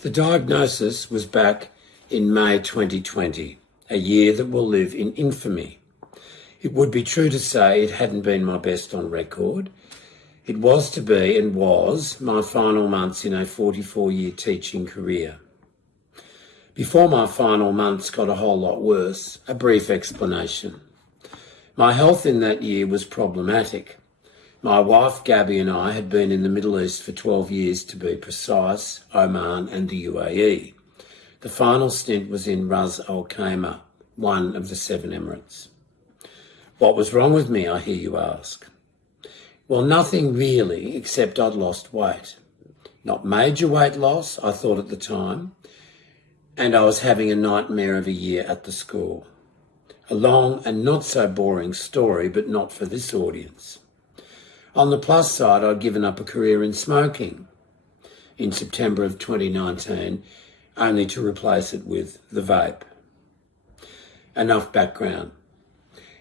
The diagnosis was back in May 2020, a year that will live in infamy. It would be true to say it hadn't been my best on record. It was to be and was my final months in a 44-year teaching career. Before my final months got a whole lot worse, a brief explanation. My health in that year was problematic. My wife Gabby and I had been in the Middle East for 12 years to be precise, Oman and the UAE. The final stint was in Ras Al Khaimah, one of the 7 Emirates. What was wrong with me, I hear you ask? Well, nothing really, except I'd lost weight. Not major weight loss, I thought at the time, and I was having a nightmare of a year at the school. A long and not so boring story, but not for this audience. On the plus side, I'd given up a career in smoking in September of 2019, only to replace it with the vape. Enough background.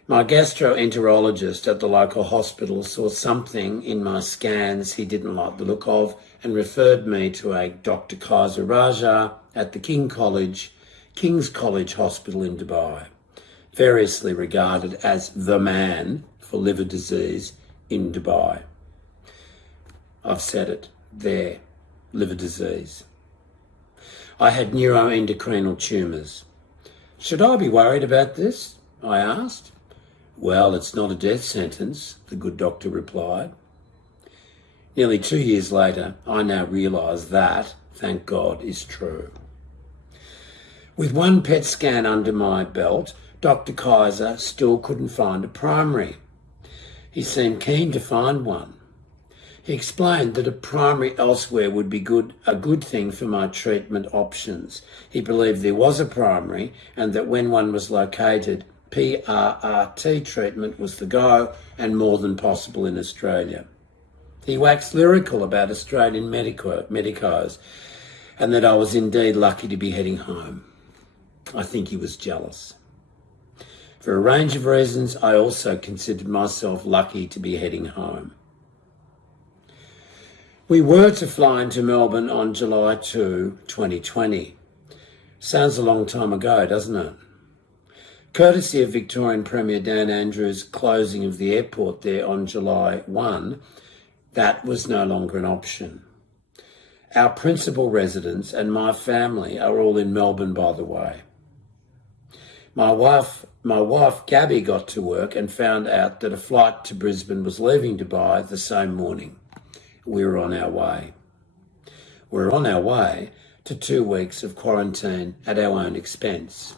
My gastroenterologist at the local hospital saw something in my scans he didn't like the look of and referred me to a Dr. Kaiser Raja at the King's College Hospital in Dubai, variously regarded as the man for liver disease in Dubai. I've said it, there, liver disease. I had neuroendocrine tumours. Should I be worried about this? I asked. Well, it's not a death sentence, the good doctor replied. Nearly 2 years later, I now realise that, thank God, is true. With one PET scan under my belt, Dr. Kaiser still couldn't find a primary. He seemed keen to find one. He explained that a primary elsewhere would be a good thing for my treatment options. He believed there was a primary and that when one was located, PRRT treatment was the go and more than possible in Australia. He waxed lyrical about Australian medicos and that I was indeed lucky to be heading home. I think he was jealous. For a range of reasons, I also considered myself lucky to be heading home. We were to fly into Melbourne on July 2, 2020. Sounds a long time ago, doesn't it? Courtesy of Victorian Premier Dan Andrews' closing of the airport there on July 1, that was no longer an option. Our principal residents and my family are all in Melbourne, by the way. My wife Gabby got to work and found out that a flight to Brisbane was leaving Dubai the same morning. We were on our way. We're on our way to 2 weeks of quarantine at our own expense.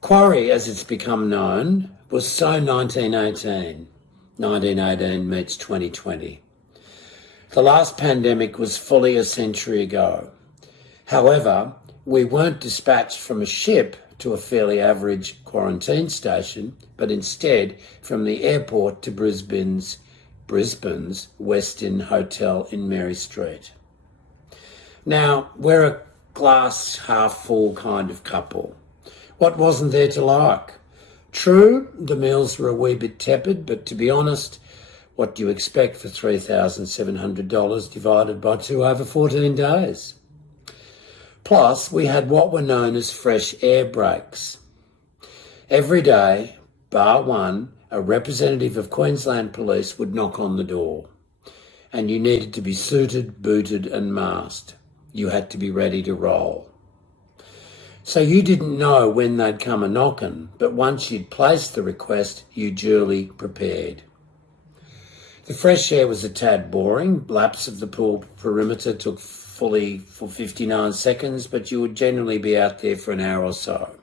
Quarry, as it's become known, was so 1918. 1918 meets 2020. The last pandemic was fully a century ago. However, we weren't dispatched from a ship to a fairly average quarantine station, but instead from the airport to Brisbane's Westin Hotel in Mary Street. Now, we're a glass half full kind of couple. What wasn't there to like? True, the meals were a wee bit tepid, but to be honest, what do you expect for $3,700 divided by 2 over 14 days? Plus, we had what were known as fresh air breaks. Every day, bar one, a representative of Queensland Police would knock on the door, and you needed to be suited, booted and masked. You had to be ready to roll. So you didn't know when they'd come a-knockin', but once you'd placed the request, you duly prepared. The fresh air was a tad boring. Laps of the pool perimeter took fully for 59 seconds, but you would generally be out there for an hour or so.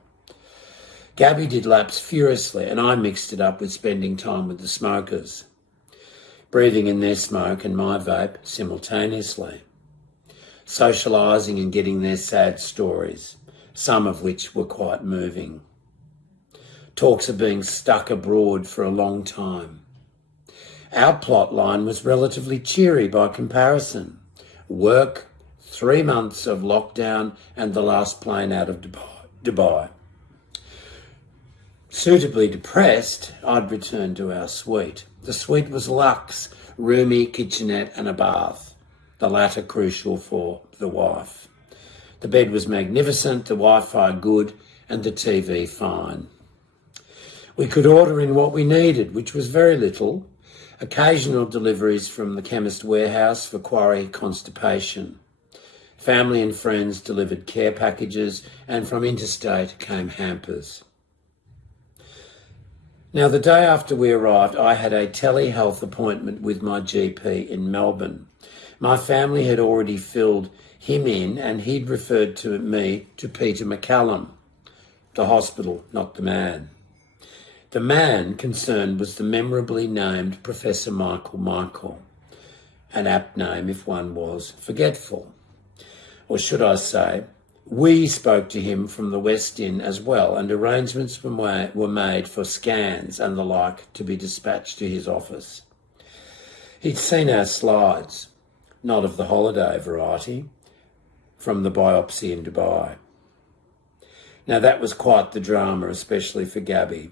Gabby did laps furiously, and I mixed it up with spending time with the smokers, breathing in their smoke and my vape simultaneously, socialising and getting their sad stories, some of which were quite moving. Talks of being stuck abroad for a long time. Our plot line was relatively cheery by comparison. Work, 3 months of lockdown and the last plane out of Dubai. Suitably depressed, I'd returned to our suite. The suite was luxe, roomy kitchenette and a bath. the latter crucial for the wife. The bed was magnificent, the Wi-Fi good, and the TV fine. We could order in what we needed, which was very little. Occasional deliveries from the chemist warehouse for quarry constipation. Family and friends delivered care packages, and from interstate came hampers. Now, the day after we arrived, I had a telehealth appointment with my GP in Melbourne. My family had already filled him in, and he'd referred to me to Peter McCallum, the hospital, not the man. The man concerned was the memorably named Professor Michael, an apt name if one was forgetful. Or should I say, we spoke to him from the West Inn as well, and arrangements were made for scans and the like to be dispatched to his office. He'd seen our slides, not of the holiday variety, from the biopsy in Dubai. Now that was quite the drama, especially for Gabby.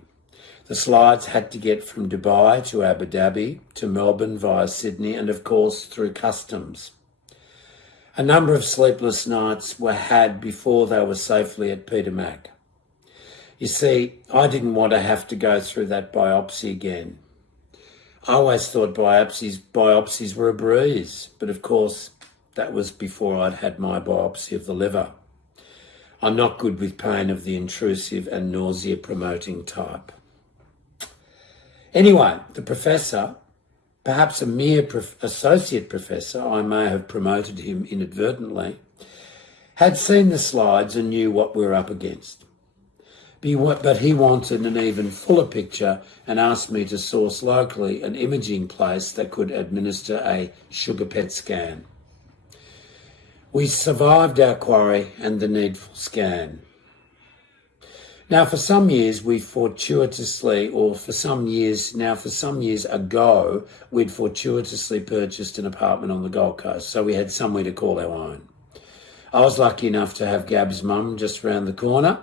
The slides had to get from Dubai to Abu Dhabi to Melbourne via Sydney and of course through customs. A number of sleepless nights were had before they were safely at Peter Mac. You see, I didn't want to have to go through that biopsy again. I always thought biopsies were a breeze, but of course that was before I'd had my biopsy of the liver. I'm not good with pain of the intrusive and nausea-promoting type. Anyway, the professor, perhaps a mere associate professor, I may have promoted him inadvertently, had seen the slides and knew what we were up against. But he wanted an even fuller picture and asked me to source locally an imaging place that could administer a sugar PET scan. We survived our quarry and the needful scan. Now, for some years ago, we'd fortuitously purchased an apartment on the Gold Coast, so we had somewhere to call our own. I was lucky enough to have Gab's mum just round the corner.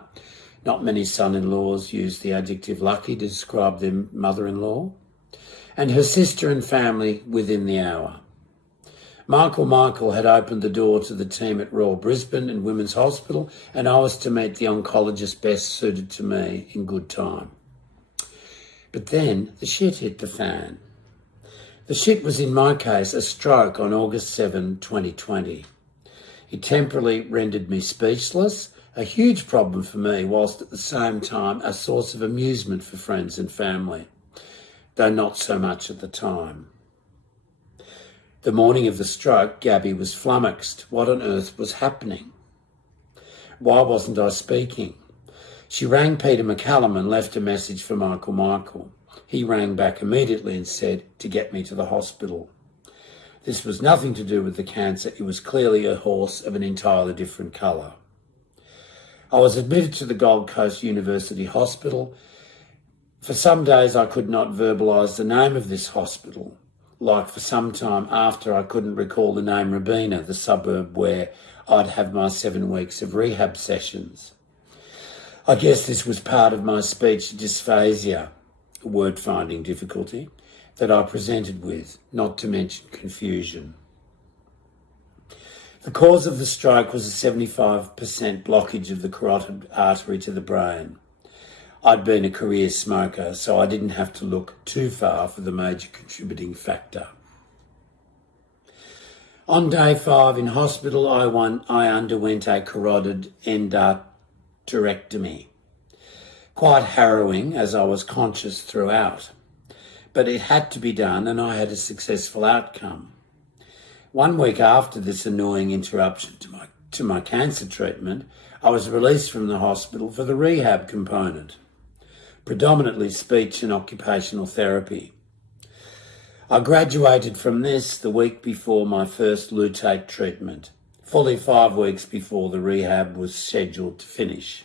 Not many son-in-laws use the adjective lucky to describe their mother-in-law. And her sister and family within the hour. Michael had opened the door to the team at Royal Brisbane and Women's Hospital, and I was to meet the oncologist best suited to me in good time. But then the shit hit the fan. The shit was, in my case, a stroke on August 7, 2020. It temporarily rendered me speechless, a huge problem for me, whilst at the same time a source of amusement for friends and family, though not so much at the time. The morning of the stroke, Gabby was flummoxed. What on earth was happening? Why wasn't I speaking? She rang Peter McCallum and left a message for Michael. He rang back immediately and said to get me to the hospital. This was nothing to do with the cancer. It was clearly a horse of an entirely different colour. I was admitted to the Gold Coast University Hospital. For some days I could not verbalise the name of this hospital. Like for some time after, I couldn't recall the name Robina, the suburb where I'd have my 7 weeks of rehab sessions. I guess this was part of my speech dysphasia, a word-finding difficulty, that I presented with, not to mention confusion. The cause of the stroke was a 75% blockage of the carotid artery to the brain. I'd been a career smoker, so I didn't have to look too far for the major contributing factor. On day 5 in hospital, I underwent a carotid endarterectomy. Quite harrowing, as I was conscious throughout. But it had to be done, and I had a successful outcome. 1 week after this annoying interruption to my cancer treatment, I was released from the hospital for the rehab component. Predominantly speech and occupational therapy. I graduated from this the week before my first luteate treatment, fully 5 weeks before the rehab was scheduled to finish.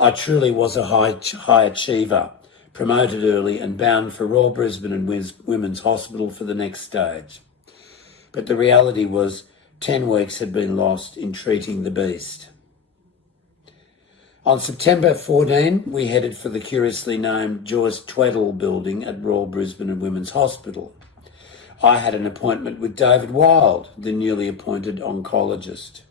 I truly was a high achiever, promoted early and bound for Royal Brisbane and Women's Hospital for the next stage. But the reality was 10 weeks had been lost in treating the beast. On September 14, we headed for the curiously named Joyce Tweddle building at Royal Brisbane and Women's Hospital. I had an appointment with David Wild, the newly appointed oncologist.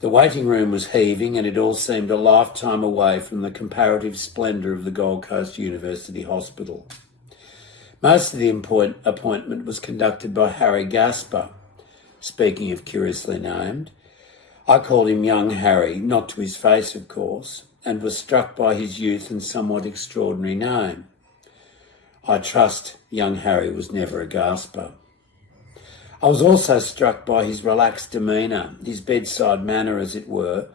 The waiting room was heaving and it all seemed a lifetime away from the comparative splendour of the Gold Coast University Hospital. Most of the appointment was conducted by Harry Gasper. Speaking of curiously named, I called him young Harry, not to his face of course, and was struck by his youth and somewhat extraordinary name. I trust young Harry was never a Gasper. I was also struck by his relaxed demeanour, his bedside manner as it were.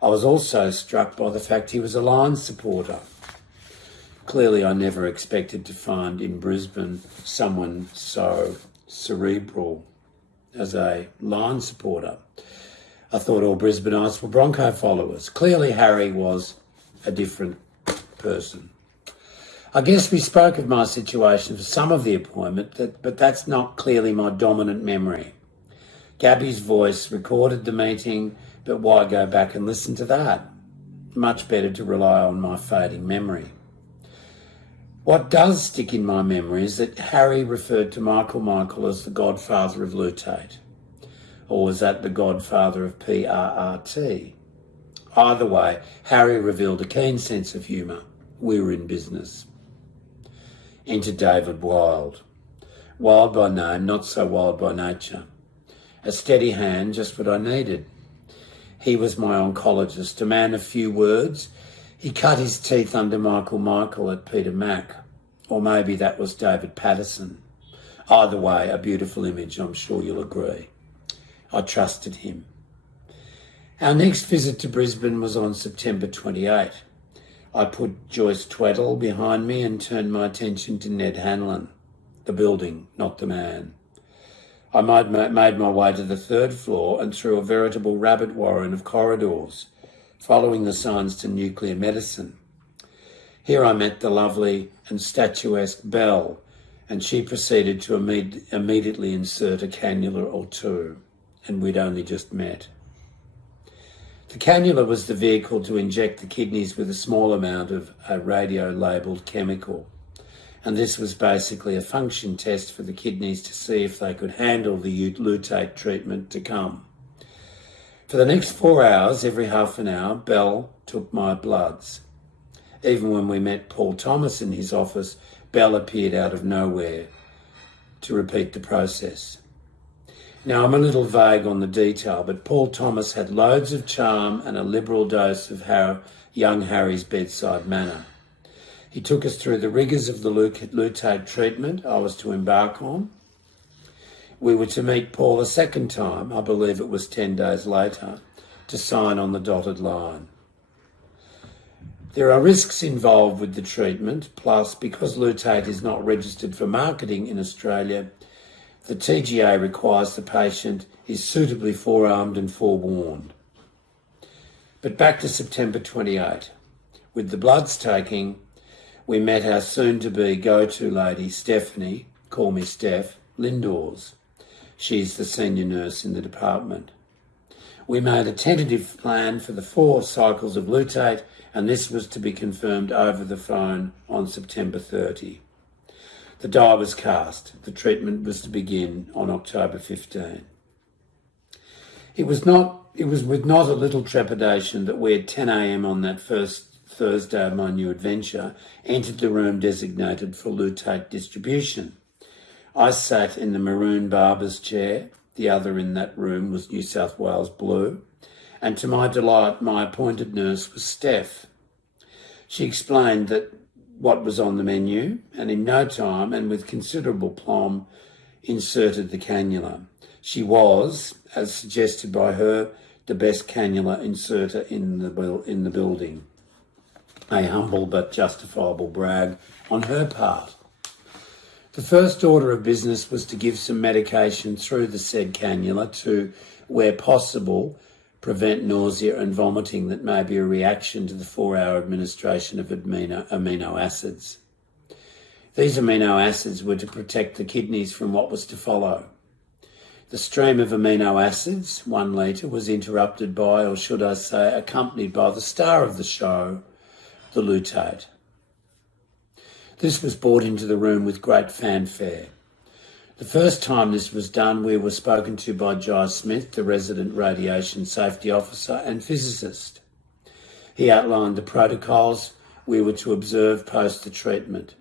I was also struck by the fact he was a Lions supporter. Clearly I never expected to find in Brisbane someone so cerebral as a Lions supporter. I thought all Brisbaneites were Bronco followers. Clearly Harry was a different person. I guess we spoke of my situation for some of the appointment, but that's not clearly my dominant memory. Gabby's voice recorded the meeting, but why go back and listen to that? Much better to rely on my fading memory. What does stick in my memory is that Harry referred to Michael as the godfather of Lutate. Or was that the godfather of PRRT? Either way, Harry revealed a keen sense of humour. We were in business. Enter David Wild. Wild by name, not so wild by nature. A steady hand, just what I needed. He was my oncologist, a man of few words. He cut his teeth under Michael at Peter Mac. Or maybe that was David Patterson. Either way, a beautiful image, I'm sure you'll agree. I trusted him. Our next visit to Brisbane was on September 28. I put Joyce Tweddle behind me and turned my attention to Ned Hanlon, the building, not the man. I made my way to the third floor and through a veritable rabbit warren of corridors, following the signs to nuclear medicine. Here I met the lovely and statuesque Belle, and she proceeded to immediately insert a cannula or two, and we'd only just met. The cannula was the vehicle to inject the kidneys with a small amount of a radio-labelled chemical, and this was basically a function test for the kidneys to see if they could handle the lutate treatment to come. For the next 4 hours, every half an hour, Belle took my bloods. Even when we met Paul Thomas in his office, Belle appeared out of nowhere to repeat the process. Now, I'm a little vague on the detail, but Paul Thomas had loads of charm and a liberal dose of young Harry's bedside manner. He took us through the rigours of the lutate treatment I was to embark on. We were to meet Paul a second time, I believe it was 10 days later, to sign on the dotted line. There are risks involved with the treatment, plus because lutate is not registered for marketing in Australia, the TGA requires the patient is suitably forearmed and forewarned. But back to September 28. With the bloods taking, we met our soon-to-be go-to lady, Stephanie, call me Steph, Lindors. She's the senior nurse in the department. We made a tentative plan for the 4 cycles of lutate, and this was to be confirmed over the phone on September 30. The die was cast. The treatment was to begin on October 15. It was with not a little trepidation that we at 10 a.m. on that first Thursday of my new adventure entered the room designated for lutate distribution. I sat in the maroon barber's chair. The other in that room was New South Wales blue. And to my delight, my appointed nurse was Steph. She explained that what was on the menu, and in no time and with considerable aplomb inserted the cannula. She was, as suggested by her, the best cannula inserter in the building. A humble but justifiable brag on her part. The first order of business was to give some medication through the said cannula to, where possible, prevent nausea and vomiting that may be a reaction to the 4-hour administration of amino acids. These amino acids were to protect the kidneys from what was to follow. The stream of amino acids, 1 litre, was interrupted by, or should I say, accompanied by the star of the show, the lutate. This was brought into the room with great fanfare. The first time this was done, we were spoken to by Jai Smith, the resident radiation safety officer and physicist. He outlined the protocols we were to observe post the treatment.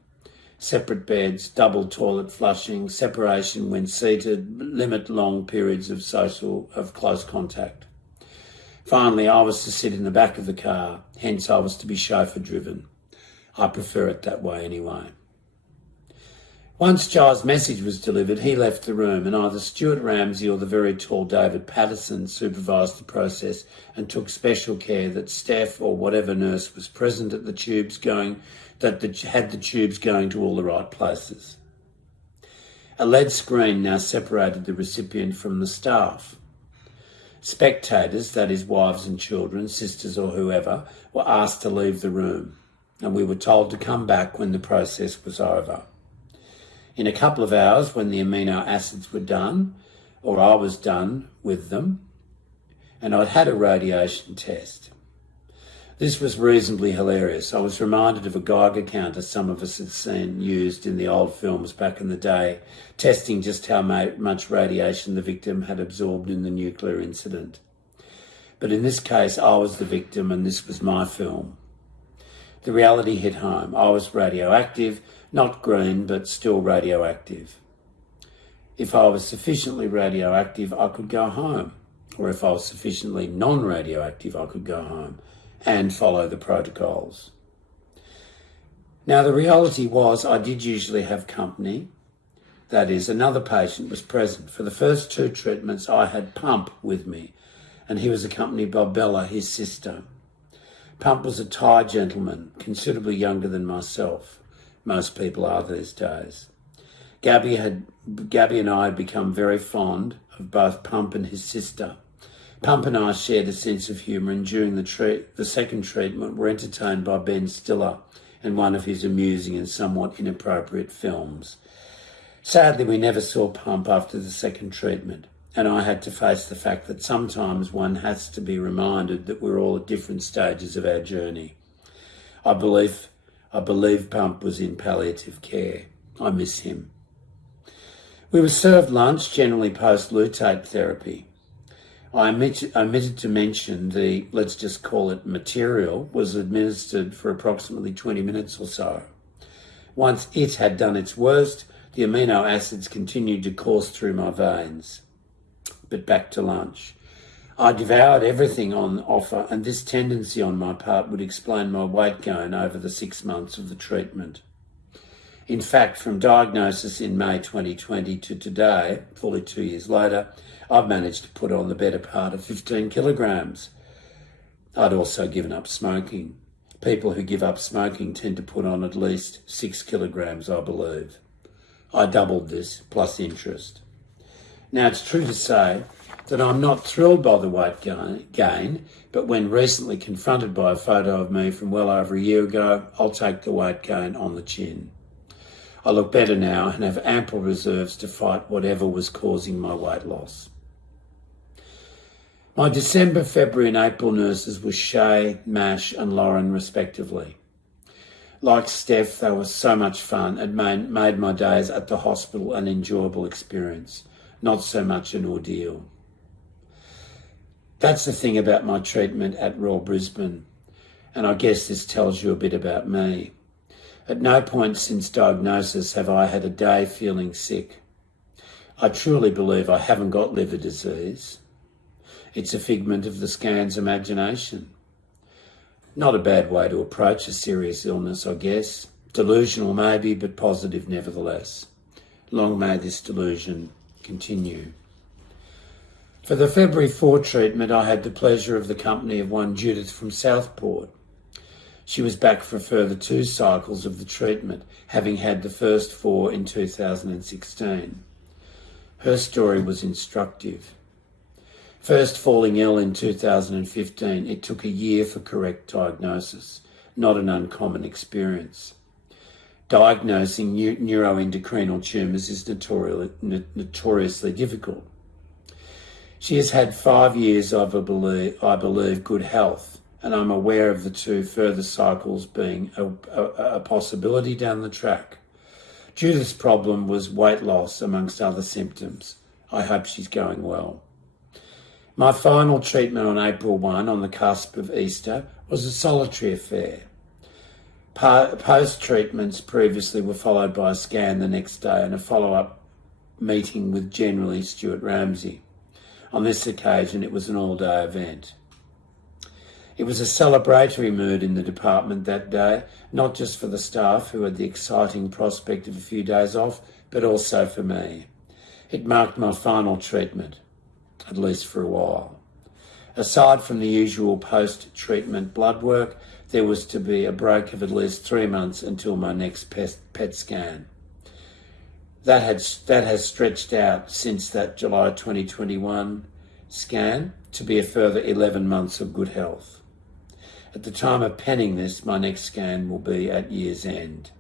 Separate beds, double toilet flushing, separation when seated, limit long periods of close contact. Finally, I was to sit in the back of the car, hence I was to be chauffeur driven. I prefer it that way anyway. Once Jai's message was delivered, he left the room and either Stuart Ramsey or the very tall David Patterson supervised the process and took special care that Steph or whatever nurse was present at the tubes had the tubes going to all the right places. A LED screen now separated the recipient from the staff. Spectators, that is wives and children, sisters or whoever, were asked to leave the room and we were told to come back when the process was over. In a couple of hours, when the amino acids were done, or I was done with them, and I'd had a radiation test. This was reasonably hilarious. I was reminded of a Geiger counter some of us had seen used in the old films back in the day, testing just how much radiation the victim had absorbed in the nuclear incident. But in this case, I was the victim and this was my film. The reality hit home. I was radioactive, not green, but still radioactive. If I was sufficiently radioactive, I could go home. Or if I was sufficiently non-radioactive, I could go home and follow the protocols. Now, the reality was I did usually have company. That is, another patient was present. For the first 2 treatments, I had Pump with me, and he was accompanied by Bella, his sister. Pump was a Thai gentleman, considerably younger than myself. Most people are these days. Gabby and I had become very fond of both Pump and his sister. Pump and I shared a sense of humour and during the second treatment were entertained by Ben Stiller and one of his amusing and somewhat inappropriate films. Sadly, we never saw Pump after the second treatment, and I had to face the fact that sometimes one has to be reminded that we're all at different stages of our journey. I believe Pump was in palliative care. I miss him. We were served lunch, generally post-lutate therapy. I omitted to mention the, let's just call it material, was administered for approximately 20 minutes or so. Once it had done its worst, the amino acids continued to course through my veins. But back to lunch. I devoured everything on offer, and this tendency on my part would explain my weight gain over the 6 months of the treatment. In fact, from diagnosis in May 2020 to today, fully 2 years later, I've managed to put on the better part of 15 kilograms. I'd also given up smoking. People who give up smoking tend to put on at least 6 kilograms, I believe. I doubled this, plus interest. Now, it's true to say that I'm not thrilled by the weight gain, but when recently confronted by a photo of me from well over a year ago, I'll take the weight gain on the chin. I look better now and have ample reserves to fight whatever was causing my weight loss. My December, February and April nurses were Shay, Mash and Lauren respectively. Like Steph, they were so much fun and made my days at the hospital an enjoyable experience, not so much an ordeal. That's the thing about my treatment at Royal Brisbane, and I guess this tells you a bit about me. At no point since diagnosis have I had a day feeling sick. I truly believe I haven't got liver disease. It's a figment of the scan's imagination. Not a bad way to approach a serious illness, I guess. Delusional maybe, but positive nevertheless. Long may this delusion continue. For the February 4 treatment, I had the pleasure of the company of one Judith from Southport. She was back for a further 2 cycles of the treatment, having had the first 4 in 2016. Her story was instructive. First falling ill in 2015, it took a year for correct diagnosis, not an uncommon experience. Diagnosing neuroendocrine tumours is notoriously difficult. She has had 5 years of, I believe, good health, and I'm aware of the 2 further cycles being a possibility down the track. Judith's problem was weight loss amongst other symptoms. I hope she's going well. My final treatment on April 1, on the cusp of Easter, was a solitary affair. Post-treatments previously were followed by a scan the next day and a follow-up meeting with General Stuart Ramsay. On this occasion, it was an all-day event. It was a celebratory mood in the department that day, not just for the staff who had the exciting prospect of a few days off, but also for me. It marked my final treatment, at least for a while. Aside from the usual post-treatment blood work, there was to be a break of at least 3 months until my next PET scan. That has stretched out since that July 2021 scan to be a further 11 months of good health. At the time of penning this, my next scan will be at year's end.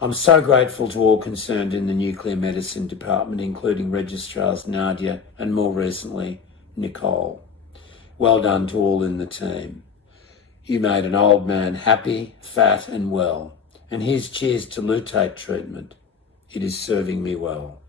I'm so grateful to all concerned in the nuclear medicine department, including registrars Nadia and more recently, Nicole. Well done to all in the team. You made an old man happy, fat and well. And here's cheers to lutate treatment. It is serving me well.